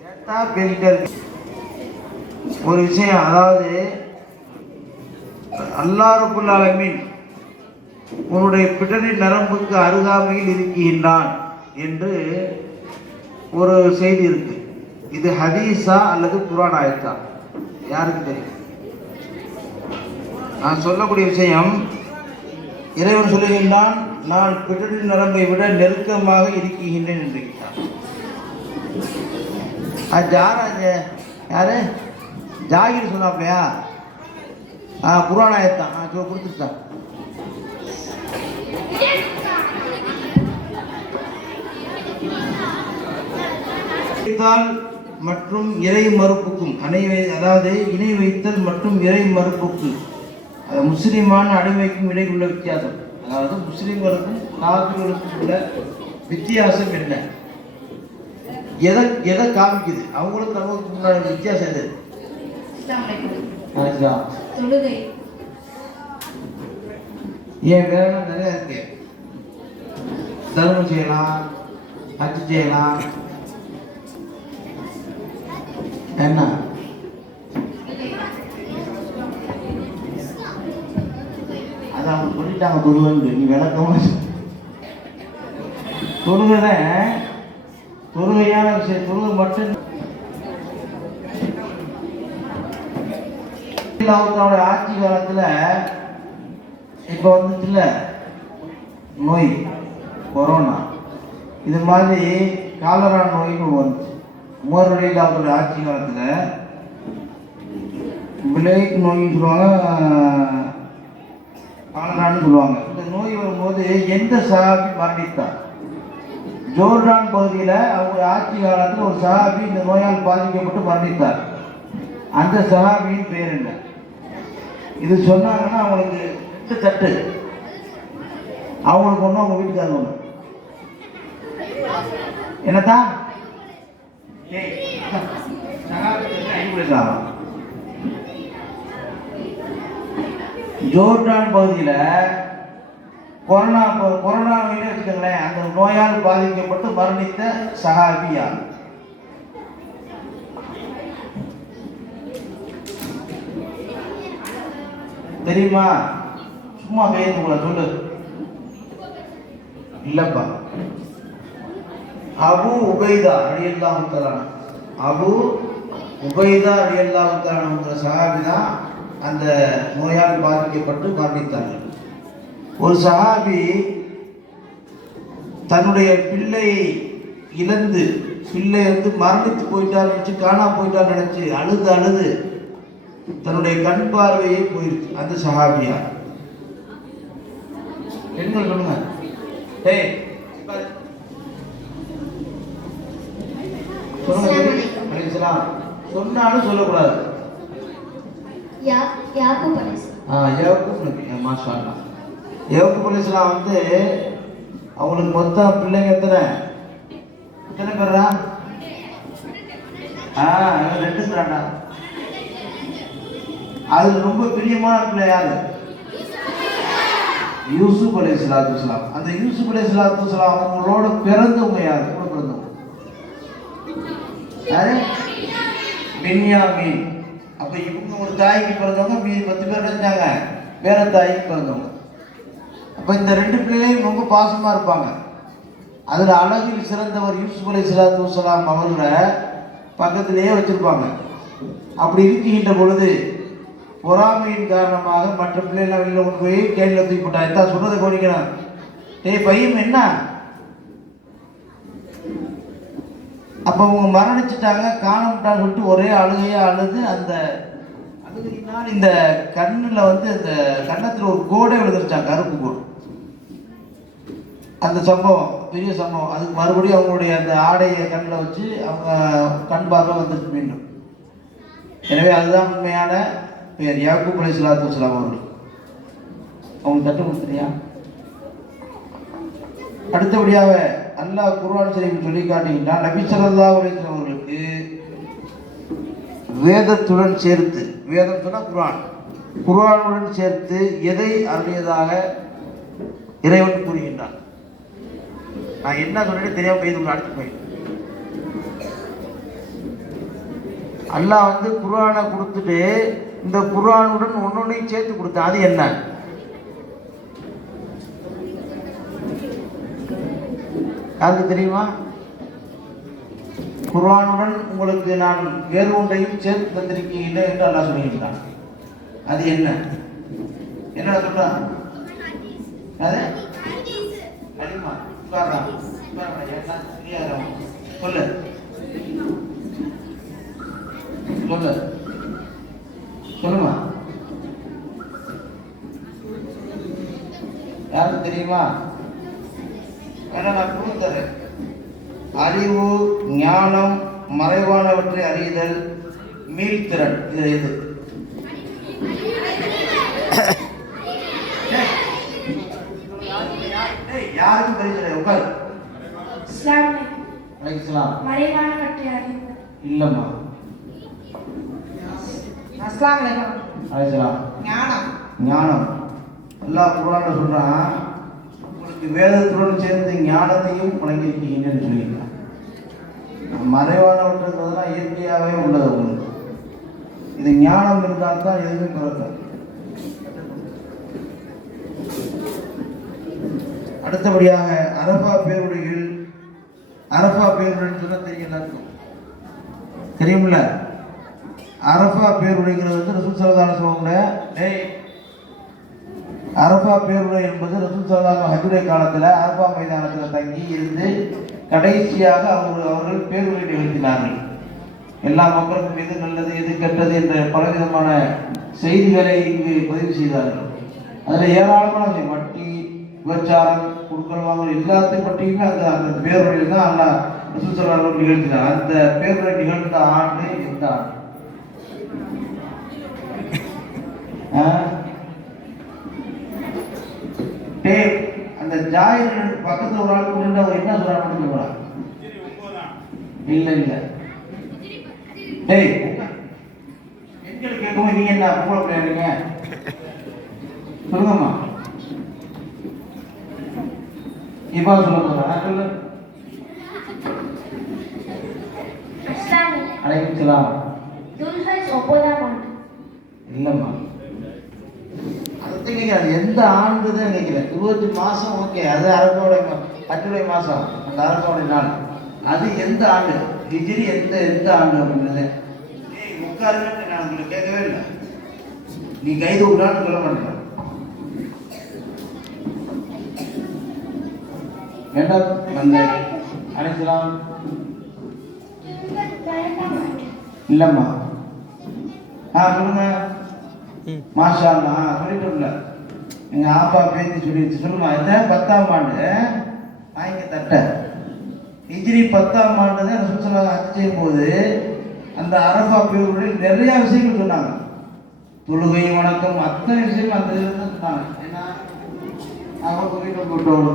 Data filter ஒரு விஷயம் அதாவது அல்லாருக்குள் அலமின் உன்னுடைய பிடரின் நரம்புக்கு அருகாமையில் இருக்கின்றான் என்று ஒரு செய்தி இருக்கு. இது ஹதீஸா அல்லது குரான் ஆயத்தா? யாருக்கு தெரியும்? நான் சொல்லக்கூடிய விஷயம் இறைவன் சொல்லுகின்றான் நான் பிடரின் நரம்பை விட நெருக்கமாக இருக்கின்றேன் என்று அது யாரா யார்? யாரு ஜாகிர் சொன்னாப்லையா? ஆ குரான் ஆயத்தான் ஆ சோ கொடுத்துருத்தான் மற்றும் இறை மறுப்புக்கும் அணை அதாவது இணை வைத்தல் மற்றும் இறை மறுப்புக்கு அது முஸ்லீமான அடிமைக்கும் இடையில் உள்ள வித்தியாசம். அதாவது முஸ்லீம்களுக்கும் காவிர்களுக்கும் உள்ள வித்தியாசம் என்ன? எதை எதை காமிக்குது? அவங்களுக்கும் நமக்கு முன்னாடி வித்தியாசம் எது? ஏன் என்ன நிறைய இருக்கு? தர்மம் செய்யலாம் ஹஜ் செய்யலாம். என்ன? அது அவங்க சொல்லிட்டாங்க தொழுவன்னு நீ விளக்கமா தொழுகை தொழுகையான விஷயம் தொழுகை மட்டும் அவரோட ஆட்சி காலத்தில் இப்போ வந்துச்சுல நோய் கொரோனா. இது மாதிரி காலரா நோய்னு வந்துச்சு உமருடைய அவருடைய ஆட்சி காலத்தில் பிளேக் நோயின்னு சொல்லுவாங்க காலரான்னு சொல்லுவாங்க. இந்த நோய் வரும்போது எந்த சஹாபி மரணித்தார்? ஜோர்டான் பகுதியில் அவங்க ஆட்சி காலத்தில் ஒரு சஹாபி இந்த நோயால் பாதிக்கப்பட்டு மரணித்தார். அந்த சஹாபியின் பேர் என்ன? இது சொன்னாங்கன்னா அவங்களுக்கு ரெண்டு தட்டு அவங்களுக்கு ஒன்று அவங்க வீட்டுக்காரங்க ஒன்று என்னத்தா? ஏய், ஜோர்டான் பகுதியில் கொரோனா ப- கொரோனா நோயிலே வச்சுக்கோங்களேன் அந்த நோயால் பாதிக்கப்பட்டு மரணித்த சஹாபியா தெரியுமா? சும்மா கையெழுத்துக்குள்ள சொல்லு. இல்லப்பா. அபு உபைதா அடியல்லாஹு தலான அபு உபைதா அடியல்லாஹு தலானுங்கிற சகாபி தான் அந்த நோயால் பாதிக்கப்பட்டு மரணித்தார்கள். ஒரு சஹாபி தன்னுடைய பிள்ளையை இழந்து பிள்ளை வந்து மரணித்து போயிட்டார் நினச்சி காணா போயிட்டார் நினச்சி அழுது அழுது தன்னுடைய கண் பார்வையே போயிருச்சு. அந்த சஹாபியா பெண்கள் சொல்லுங்க. சலாம். சொன்னாலும் சொல்லக்கூடாது. யாக்கூப். ஆ ஆ, மாஷா அல்லா யவக்குப் வந்து அவங்களுக்கு மொத்தம் பிள்ளைங்க எத்தனை? எத்தனை பேரா ஆ ரெண்டு பேராடா அது ரொம்ப பிரியமான பிள்ளை யாரு? யூசுப் அலி சலாத்து வலாம் அந்த யூசுப் அலி சலாத்து வலாம் அவங்களோட பிறந்தவங்க யாரு? கூட பிறந்தவங்க. யாரு? பென்யாமீன். அப்ப இவங்க ஒரு தாய்க்கு பிறந்தவங்க மீதி பத்து பேர் இருந்தாங்க வேற தாய்க்கு பிறந்தவங்க. அப்போ இந்த ரெண்டு பிள்ளைகளையும் ரொம்ப பாசமாக இருப்பாங்க. அதில் அழகில் சிறந்தவர் யூசுப் அலி சலாத்து வலாம் அவர்களை பக்கத்திலேயே வச்சிருப்பாங்க. அப்படி இருக்கின்ற பொழுது பொறாமையின் காரணமாக மற்ற பிள்ளைகள்லாம் வெளியில் கொண்டு போய் கேள்வி தூக்கி போட்டா எத்தா சொன்னதை கவனிக்கணும். டேய் பையன் என்ன? அப்போ அவங்க மரணிச்சிட்டாங்க காணப்பட்டான்னு சொல்லிட்டு ஒரே அழுகையாக அழுது அந்த அழுகையினால் இந்த கண்ணில் வந்து அந்த கன்னத்தில் ஒரு கோடை விழுந்துருச்சாங்க கருப்பு கோடு. அந்த சம்பவம் பெரிய சம்பவம். அதுக்கு மறுபடியும் அவங்களுடைய அந்த ஆடையை கண்ணில் வச்சு அவங்க கண் பார்வை வந்துருச்சு மீண்டும். எனவே அதுதான் உண்மையான பேர் யாக்கூப் அலை சலாத்து வசலாம் அவர்கள். அவங்க தட்டு கொடுத்துறியா அடுத்தபடியாக அல்லாஹ் குர்ஆன் ஷரீஃப் சொல்லி காட்டுகின்றான் நபி ஸல்லல்லாஹு அலைஹி அவர்களுக்கு வேதத்துடன் சேர்த்து வேதம் சொன்னால் குர்ஆன். குர்ஆனுடன் சேர்த்து எதை அருளியதாக இறைவன் கூறுகின்றான்? நான் என்ன சொன்னேன்னு தெரியாம போய் உங்களை அடுத்து போய் அல்லாஹ் வந்து குர்ஆனை கொடுத்துட்டு இந்த குர்ஆனுடன் ஒன்னொன்னையும் சேர்த்து கொடுத்தான் அது என்ன? யாருக்கு தெரியுமா? குர்ஆனுடன் உங்களுக்கு நான் வேறு ஒன்றையும் சேர்த்து தந்திருக்கீங்க என்று அல்லாஹ் சொல்லியிருக்கிறான். அது என்ன? என்ன சொல்றான் அது? சொல்லு. சொல்லு. சொல்லுமா. யாரும் தெரியுமா? வேணா நான் குழு தரேன். அறிவு ஞானம் மறைவானவற்றை அறிதல் மீள்திறன். இது இது யாருக்கும் தெரியல அலைக்கலாம் மறைவானவற்றை அறிந்து இல்லம்மா. அஸ்லாம் ஞானம். ஞானம். அல்லாஹ் குர்ஆன்ல சொல்றான் உங்களுக்கு வேதத்துடன் சேர்ந்து ஞானத்தையும் வழங்கியிருக்கீங்கன்னு சொல்லியிருக்கான். மறைவானவற்றதெல்லாம் இயற்கையாகவே உள்ளது உங்களுக்கு. இது ஞானம் இருந்தால் தான் எதுவுமே பிறக்கும் அடுத்தபடியாக அரபா பேருடைகள் அரபா பேருடைன்னு சொன்னால் தெரியும் எல்லாருக்கும். தெரியுமில்ல அரபா பேருடைங்கிறது வந்து ரசூல் சலதான அலைஹி டேய். அரபா பேருடை என்பது ரசூல் சலதான ஹஜுரை காலத்தில் அரபா மைதானத்தில் தங்கி இருந்து கடைசியாக அவர்கள் அவர்கள் பேருரை நிகழ்த்தினார்கள் எல்லா மக்களுக்கும் எது நல்லது எது கெட்டது என்ற பலவிதமான செய்திகளை இங்கு பதிவு செய்தார்கள். அதில் ஏராளமான வட்டி விபச்சாரம் கொடுக்கல் வாங்கல் எல்லாத்தையும் பற்றியுமே அந்த அந்த பேருரையில் தான் அல்லா ரசூல் சல்லல்லாஹு நிகழ்த்தினார். அந்த பேருரை நிகழ்ந்த ஆண்டு எந்த ஆண்டு? ஆ? டேய் அந்த ஜாயிர் பக்கத்தில் ஒரு ஆள் கூட அவர் என்ன சொல்றாங்க சொல்றான் இல்ல இல்ல. டேய் எங்களுக்கு கேட்கும் நீங்க என்ன அப்போ பிள்ளைங்க சொல்லுங்கம்மா. இப்பா சொல்ல சொல்லு. இஸ்லாமிய அலைக்கும் சலாம் துல்ஹஜ் ஒன்பதாம் ஆண்டு. இல்லைம்மா. கேட்குறேன் அது எந்த ஆண்டு தான் கேட்குறேன் இருபத்தி மாதம் ஓகே. அது அரபோடைய அட்டுடைய மாதம் அந்த அரபோடைய நாள். அது எந்த ஆண்டு? ஹிஜ்ரி எந்த எந்த ஆண்டு அப்படின்றது. உட்காருன்னு நான் உங்களுக்கு கேட்கவே இல்லை. நீ கை தூக்குறான்னு சொல்ல மாட்டேன் வேண்டாம் அந்த அழைக்கலாம் இல்லைம்மா. ஆ சொல்லுங்க. மாஷா அல்லா சொல்லிட்டோம்ல. எங்க ஆப்பா பேத்தி சொல்லிடுச்சு. சொல்லுமா இந்த பத்தாம் ஆண்டு. வாங்கி தட்ட. ஹிஜ்ரி பத்தாம் ஆண்டு தான் ஹஜ் செய்யும் போது அந்த அரபா பேருடைய நிறைய விஷயங்கள் சொன்னாங்க. தொழுகை வணக்கம் அத்தனை விஷயம் அந்த சொன்னாங்க. ஏன்னா அவங்க வீட்டை போட்டோம்.